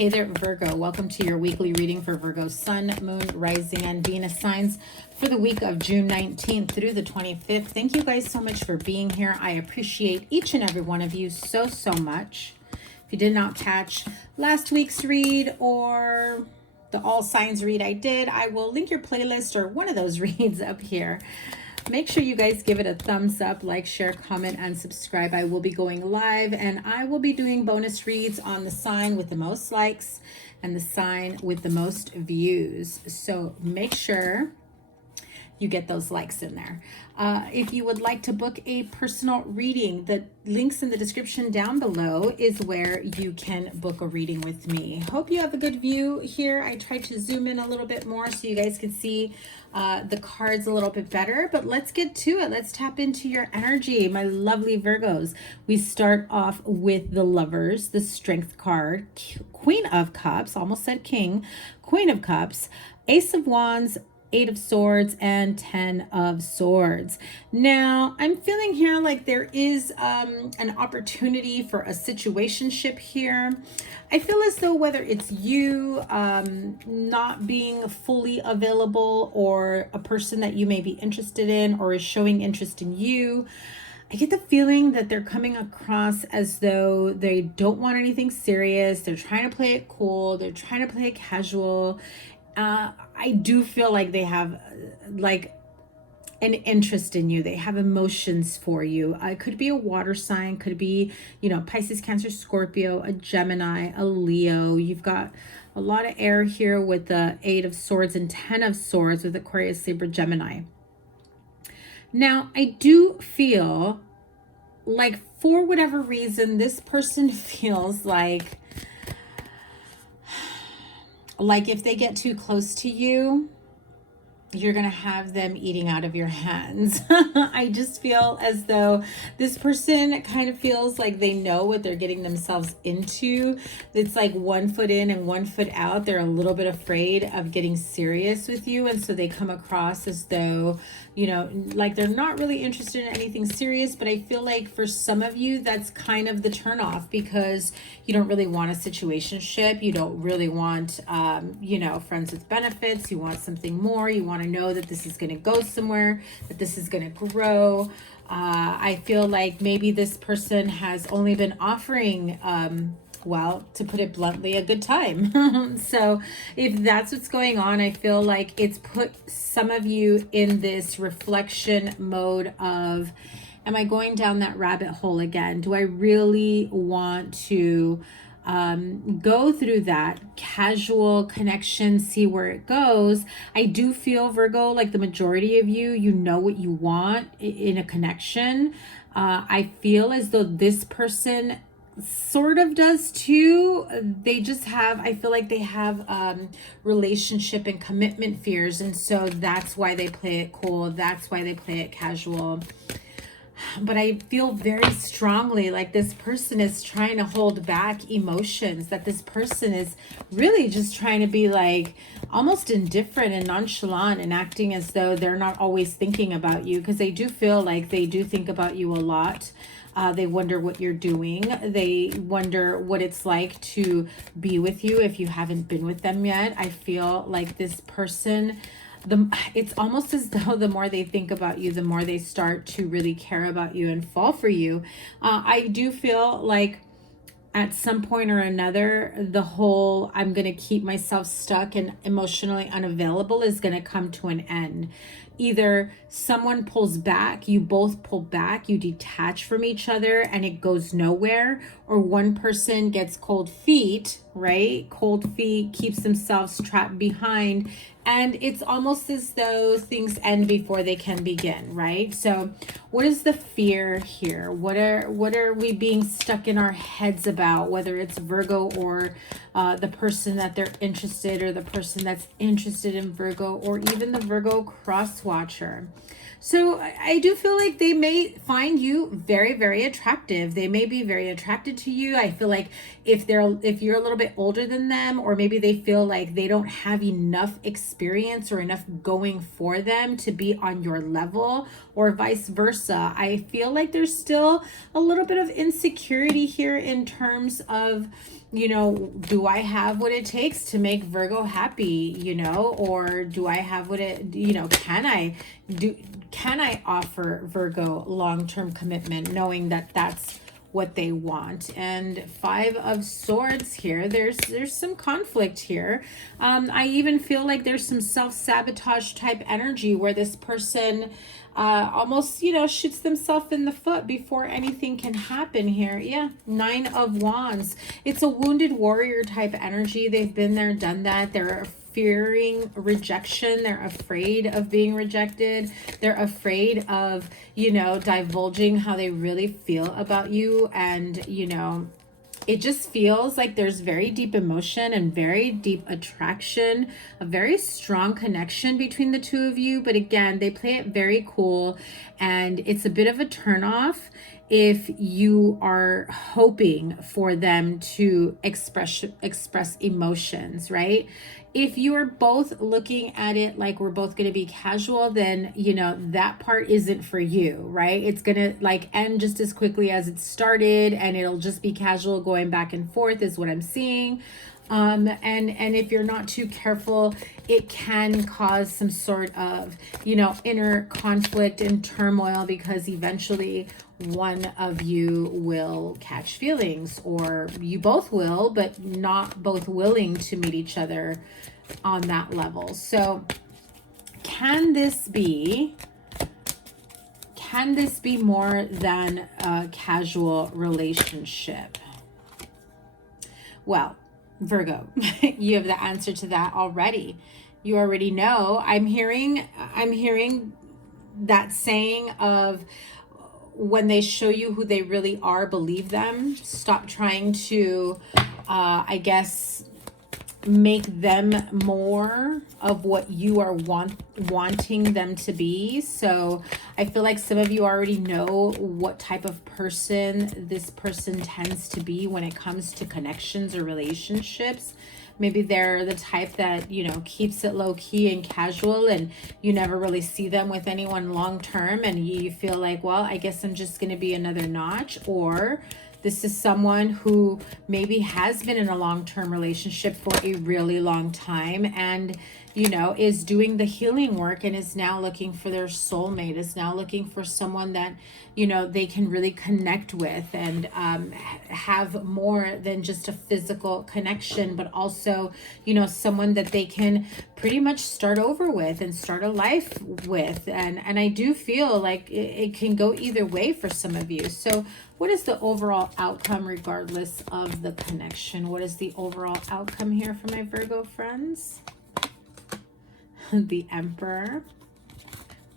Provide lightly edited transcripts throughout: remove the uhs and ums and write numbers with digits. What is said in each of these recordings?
Hey there, Virgo. Welcome to your weekly reading for Virgo Sun, Moon, Rising, and Venus signs for the week of June 19th through the 25th. Thank you guys so much for being here. I appreciate each and every one of you so much. If you did not catch last week's read or the all signs read I did, I will link your playlist or one of those reads up here. Make sure you guys give it a thumbs up, like, share, comment, and subscribe. I will be going live and I will be doing bonus reads on the sign with the most likes and the sign with the most views. So make sure you get those likes in there. If you would like to book a personal reading, the links in the description down below is where you can book a reading with me. Hope you have a good view here. I tried to zoom in a little bit more so you guys can see the cards a little bit better, but let's get to it. Let's tap into your energy, my lovely Virgos. We start off with the Lovers, the Strength card, Queen of Cups, almost said King, Queen of Cups, Ace of Wands, 8 of Swords, and 10 of Swords. Now, I'm feeling here like there is an opportunity for a situationship here. I feel as though whether it's you not being fully available or a person that you may be interested in or is showing interest in you, I get the feeling that they're coming across as though they don't want anything serious. They're trying to play it cool. They're trying to play it casual. I do feel like they have like an interest in you. They have emotions for you. It could be a water sign, could be, you know, Pisces, Cancer, Scorpio, a Gemini, a Leo. You've got a lot of air here with the 8 of Swords and 10 of Swords with Aquarius, Libra, Gemini. Now, I do feel like for whatever reason, this person feels like if they get too close to you, you're going to have them eating out of your hands. I just feel as though this person kind of feels like they know what they're getting themselves into. It's like 1 foot in and 1 foot out. They're a little bit afraid of getting serious with you. And so they come across as though, you know, like they're not really interested in anything serious. But I feel like for some of you, that's kind of the turnoff because you don't really want a situationship. You don't really want, you know, friends with benefits. You want something more. You want to know that this is going to go somewhere, that this is going to grow. I feel like maybe this person has only been offering, well, to put it bluntly, a good time. So if that's what's going on, I feel like it's put some of you in this reflection mode of, am I going down that rabbit hole again? Do I really want to go through that casual connection, see where it goes? I do feel, Virgo, like the majority of you, you know what you want in a connection. I feel as though this person sort of does too. They just have, I feel like they have relationship and commitment fears, and so that's why they play it cool. That's why they play it casual. But I feel very strongly like this person is trying to hold back emotions, that this person is really just trying to be like almost indifferent and nonchalant and acting as though they're not always thinking about you, because they do feel like they do think about you a lot. They wonder what you're doing. They wonder what it's like to be with you if you haven't been with them yet. I feel like this person, it's almost as though the more they think about you, the more they start to really care about you and fall for you. I do feel like at some point or another, the whole I'm going to keep myself stuck and emotionally unavailable is going to come to an end. Either someone pulls back, you both pull back, you detach from each other and it goes nowhere, or one person gets cold feet, right? Cold feet, keeps themselves trapped behind, and it's almost as though things end before they can begin, right? So what is the fear here? What are we being stuck in our heads about, whether it's Virgo or the person that they're interested, or the person that's interested in Virgo, or even the Virgo cross watcher? So I do feel like they may find you very, very attractive. They may be very attracted to you. I feel like if you're a little bit older than them, or maybe they feel like they don't have enough experience or enough going for them to be on your level, or vice versa. I feel like there's still a little bit of insecurity here in terms of you know, do I have what it takes to make Virgo happy, you know, or do I have what it, you know, can I offer Virgo long-term commitment, knowing that that's what they want? And Five of Swords here, there's some conflict here. I even feel like there's some self-sabotage type energy where this person almost, you know, shoots themselves in the foot before anything can happen here. Yeah, Nine of Wands. It's a wounded warrior type energy. They've been there, done that. They're fearing rejection. They're afraid of being rejected. They're afraid of, you know, divulging how they really feel about you. And, you know, it just feels like there's very deep emotion and very deep attraction, a very strong connection between the two of you. But again, they play it very cool, and it's a bit of a turnoff if you are hoping for them to express emotions, right? If you are both looking at it like we're both going to be casual, then, you know, that part isn't for you, right? It's going to like end just as quickly as it started, and it'll just be casual going back and forth is what I'm seeing. And if you're not too careful, it can cause some sort of, you know, inner conflict and turmoil, because eventually one of you will catch feelings, or you both will, but not both willing to meet each other on that level. So can this be more than a casual relationship? Well, Virgo, you have the answer to that already. You already know. I'm hearing that saying of, when they show you who they really are, believe them. Stop trying to, I guess, make them more of what you are wanting them to be. So I feel like some of you already know what type of person this person tends to be when it comes to connections or relationships. Maybe they're the type that, you know, keeps it low key and casual, and you never really see them with anyone long term, and you feel like, well, I guess I'm just going to be another notch. Or this is someone who maybe has been in a long-term relationship for a really long time, and, you know, is doing the healing work and is now looking for their soulmate, is now looking for someone that, you know, they can really connect with and have more than just a physical connection, but also, you know, someone that they can pretty much start over with and start a life with. And I do feel like it can go either way for some of you. So what is the overall outcome regardless of the connection? What is the overall outcome here for my Virgo friends? The Emperor.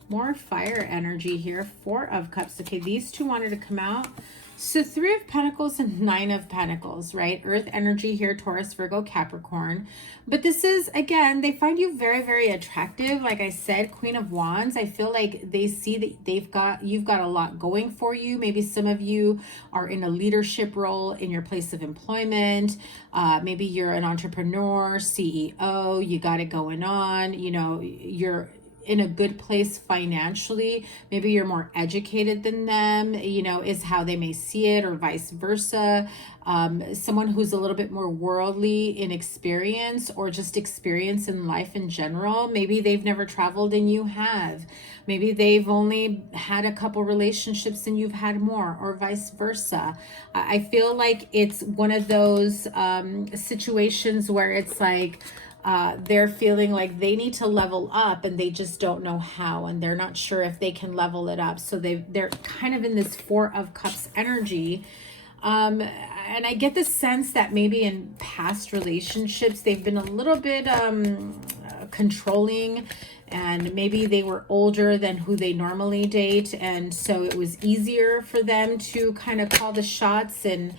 More fire energy here. Four of Cups. Okay, these two wanted to come out. So Three of Pentacles and Nine of Pentacles, right? Earth energy here, Taurus, Virgo, Capricorn. But this is, again, they find you very, very attractive. Like I said, Queen of Wands. I feel like they see that you've got a lot going for you. Maybe some of you are in a leadership role in your place of employment. Maybe you're an entrepreneur, CEO, you got it going on. You know, you're in a good place financially. Maybe you're more educated than them, you know, is how they may see it, or vice versa. Someone who's a little bit more worldly in experience, or just experience in life in general. Maybe they've never traveled and you have. Maybe they've only had a couple relationships and you've had more, or vice versa. I feel like it's one of those situations where it's like, they're feeling like they need to level up and they just don't know how, and they're not sure if they can level it up. So they're kind of in this Four of Cups energy. And I get the sense that maybe in past relationships, they've been a little bit controlling, and maybe they were older than who they normally date. And so it was easier for them to kind of call the shots and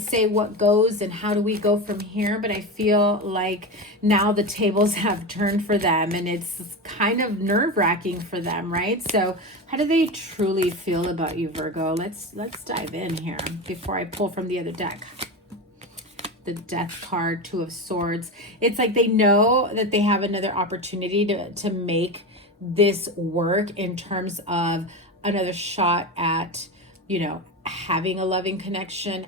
say what goes and how do we go from here. But I feel like now the tables have turned for them, and it's kind of nerve-wracking for them, right? So how do they truly feel about you, Virgo? Let's dive in here before I pull from the other deck. The Death card, Two of Swords. It's like they know that they have another opportunity to make this work in terms of another shot at, you know, having a loving connection,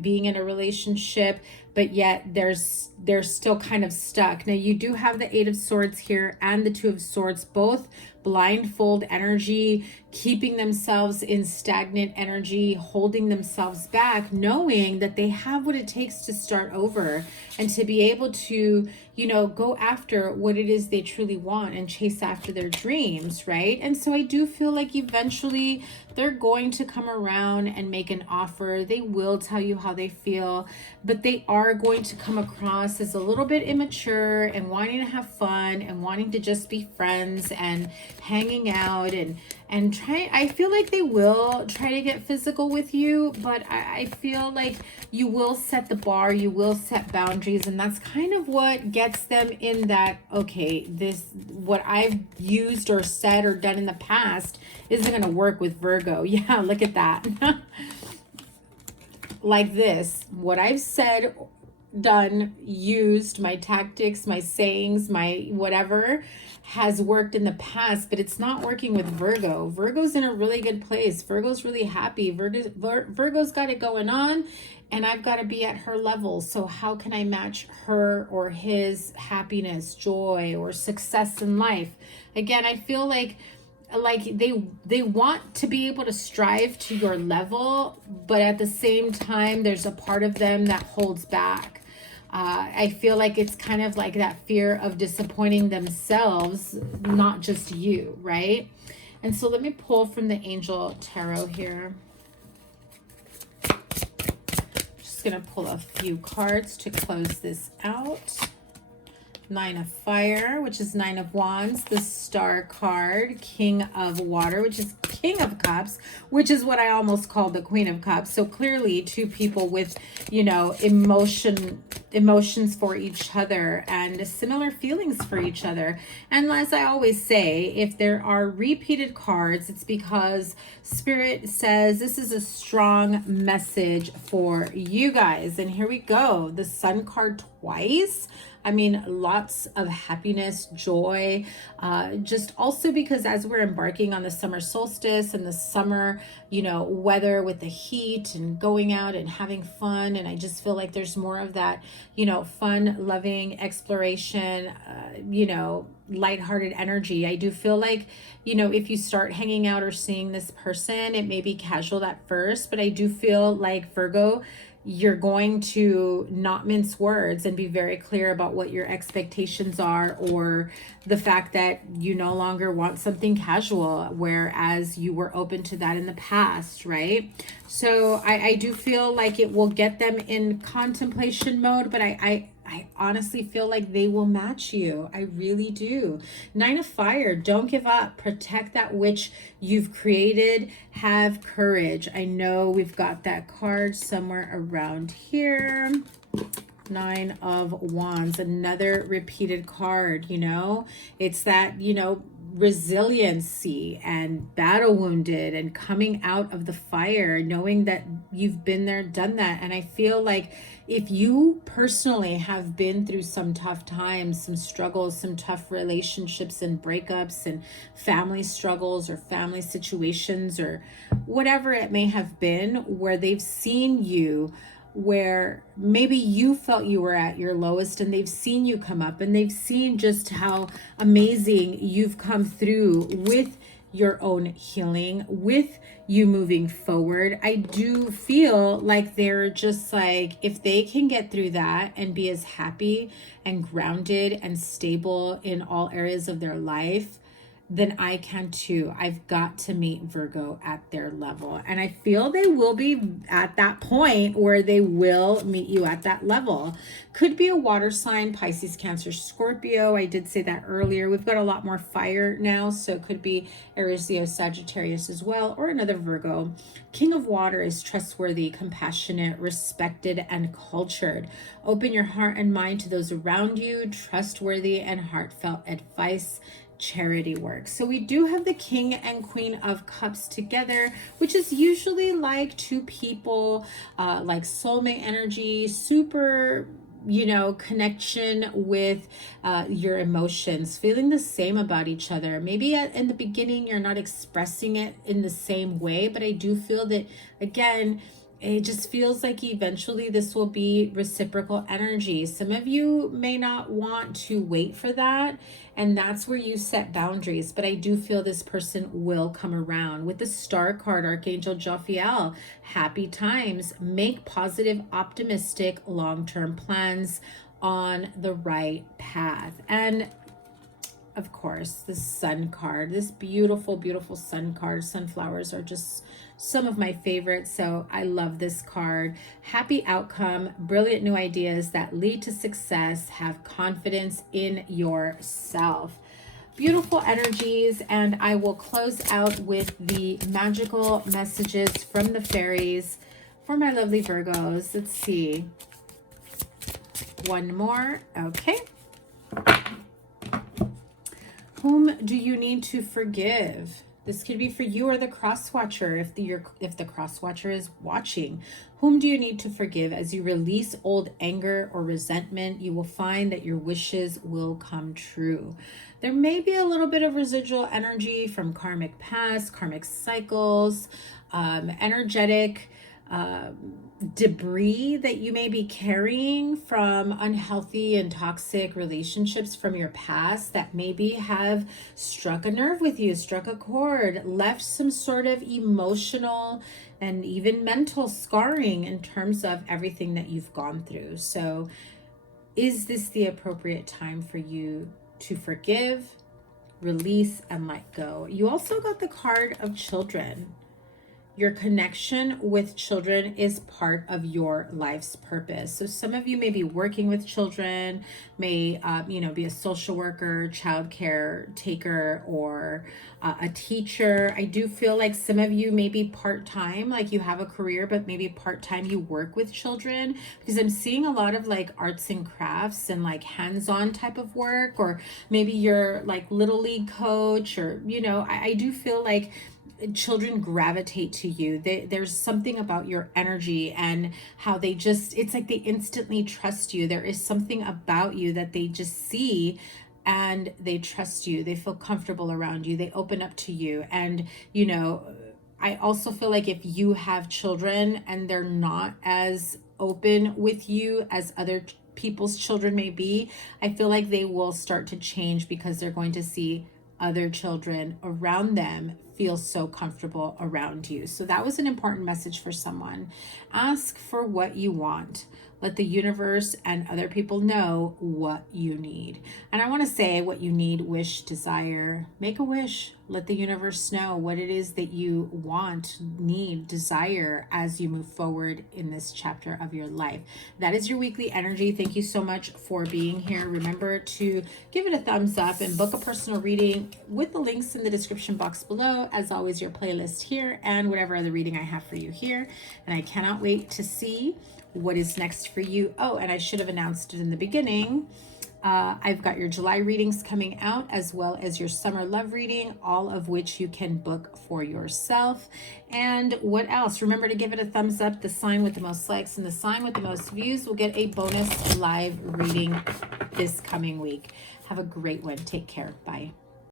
being in a relationship, but yet they're still kind of stuck. Now you do have the Eight of Swords here and the Two of Swords, both blindfold energy, keeping themselves in stagnant energy, holding themselves back, knowing that they have what it takes to start over and to be able to, you know, go after what it is they truly want and chase after their dreams, right? And so I do feel like eventually they're going to come around and make an offer. They will tell you how they feel, but they are going to come across as a little bit immature and wanting to have fun and wanting to just be friends and hanging out and try. I feel like they will try to get physical with you, but I feel like you will set the bar, you will set boundaries, and that's kind of what gets them in that, okay, this, what I've used or said or done in the past isn't going to work with Virgo. Yeah, look at that. Like this, what I've said, done, used, my tactics, my sayings, my whatever has worked in the past, but it's not working with Virgo. Virgo's in a really good place. Virgo's really happy. Virgo's got it going on, and I've got to be at her level. So how can I match her or his happiness, joy, or success in life? Again, I feel like they want to be able to strive to your level, but at the same time, there's a part of them that holds back. I feel like it's kind of like that fear of disappointing themselves, not just you, right? And so let me pull from the Angel Tarot here. Just going to pull a few cards to close this out. Nine of Fire, which is Nine of Wands, the Star card, King of Water, which is King of Cups, which is what I almost called the Queen of Cups. So clearly two people with, you know, emotions for each other and similar feelings for each other. And as I always say, if there are repeated cards, it's because Spirit says this is a strong message for you guys. And here we go, the Sun card twice. I mean, lots of happiness, joy, just also because as we're embarking on the summer solstice and the summer, you know, weather with the heat and going out and having fun. And I just feel like there's more of that, you know, fun, loving exploration, you know, lighthearted energy. I do feel like, you know, if you start hanging out or seeing this person, it may be casual at first, but I do feel like Virgo, you're going to not mince words and be very clear about what your expectations are, or the fact that you no longer want something casual, whereas you were open to that in the past, right? So I do feel like it will get them in contemplation mode, but I honestly feel like they will match you. I really do. Nine of Fire, don't give up. Protect that which you've created. Have courage. I know we've got that card somewhere around here. Nine of Wands, another repeated card, you know. It's that, you know, resiliency and battle wounded and coming out of the fire, knowing that you've been there, done that. And I feel like if you personally have been through some tough times, some struggles, some tough relationships and breakups and family struggles or family situations or whatever it may have been, where they've seen you, where maybe you felt you were at your lowest and they've seen you come up and they've seen just how amazing you've come through with your own healing, with you moving forward. I do feel like they're just like, if they can get through that and be as happy and grounded and stable in all areas of their life, then I can too. I've got to meet Virgo at their level. And I feel they will be at that point where they will meet you at that level. Could be a water sign, Pisces, Cancer, Scorpio. I did say that earlier. We've got a lot more fire now, so it could be Aries, Leo, Sagittarius as well, or another Virgo. King of Water is trustworthy, compassionate, respected, and cultured. Open your heart and mind to those around you, trustworthy and heartfelt advice, charity work. So we do have the King and Queen of Cups together, which is usually like two people, like soulmate energy, super, you know, connection with your emotions, feeling the same about each other. Maybe in the beginning you're not expressing it in the same way, but I do feel that, again, it just feels like eventually this will be reciprocal energy. Some of you may not want to wait for that, and that's where you set boundaries. But I do feel this person will come around. With the Star card, Archangel Jophiel, happy times. Make positive, optimistic, long-term plans on the right path. And of course, the Sun card, this beautiful, beautiful Sun card. Sunflowers are just some of my favorites, so I love this card. Happy outcome, brilliant new ideas that lead to success. Have confidence in yourself. Beautiful energies, and I will close out with the magical messages from the fairies for my lovely Virgos. Let's see. One more. Okay. Whom do you need to forgive? This could be for you or the cross watcher if the cross watcher is watching. Whom do you need to forgive? As you release old anger or resentment, you will find that your wishes will come true. There may be a little bit of residual energy from karmic past, karmic cycles, energetic debris that you may be carrying from unhealthy and toxic relationships from your past that maybe have struck a nerve with you, struck a chord, left some sort of emotional and even mental scarring in terms of everything that you've gone through. So is this the appropriate time for you to forgive, release, and let go? You also got the card of children. Your connection with children is part of your life's purpose. So some of you may be working with children, may be a social worker, child care taker, or a teacher. I do feel like some of you may be part-time, like you have a career, but maybe part-time you work with children, because I'm seeing a lot of like arts and crafts and like hands-on type of work, or maybe you're like little league coach, or I do feel like children gravitate to you. There's something about your energy and how it's like they instantly trust you. There is something about you that they just see and they trust you. They feel comfortable around you. They open up to you. And, I also feel like if you have children and they're not as open with you as other people's children may be, I feel like they will start to change because they're going to see other children around them feel so comfortable around you. So that was an important message for someone. Ask for what you want. Let the universe and other people know what you need. And I want to say what you need, wish, desire. Make a wish. Let the universe know what it is that you want, need, desire as you move forward in this chapter of your life. That is your weekly energy. Thank you so much for being here. Remember to give it a thumbs up and book a personal reading with the links in the description box below. As always, your playlist here and whatever other reading I have for you here. And I cannot wait to see what is next for you. Oh, and I should have announced it in the beginning. I've got your July readings coming out, as well as your summer love reading, all of which you can book for yourself. And what else? Remember to give it a thumbs up. The sign with the most likes and the sign with the most views will get a bonus live reading this coming week. Have a great one. Take care. Bye.